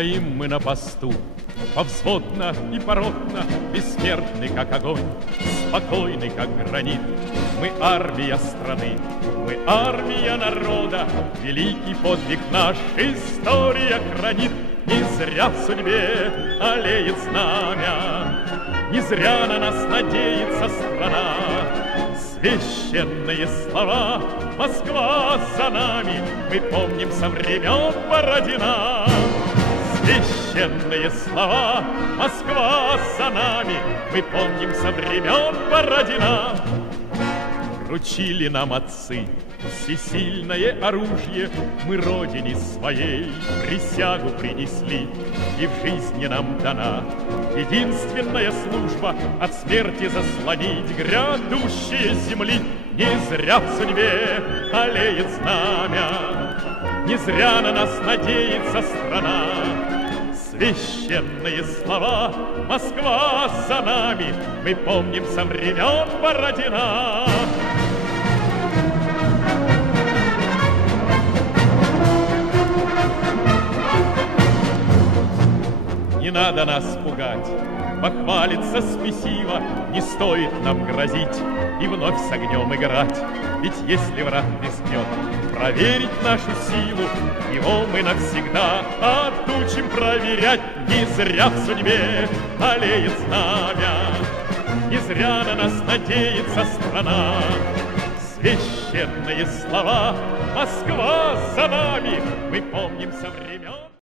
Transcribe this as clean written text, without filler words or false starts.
Стоим мы на посту, повзводно и поротно, бессмертный, как огонь, спокойный, как гранит. Мы армия страны, мы армия народа, великий подвиг наш история хранит. Не зря в судьбе аллеет знамя, не зря на нас надеется страна. Священные слова «Москва за нами» мы помним со времен Бородина. Священные слова «Москва за нами» мы помним со времен Бородина. Вручили нам отцы всесильное оружие, мы родине своей присягу принесли, и в жизни нам дана единственная служба — от смерти заслонить грядущие земли. Не зря в судьбе аллеет знамя, не зря на нас надеется страна. Священные слова «Москва за нами» мы помним со времен Бородина. Не надо нас пугать, похвалиться спесиво, не стоит нам грозить и вновь с огнем играть. Ведь если враг рискнет проверить нашу силу, его мы навсегда отучим проверять. Не зря в судьбе аллеет знамя, не зря на нас надеется страна. Священные слова «Москва за нами» мы помним со времен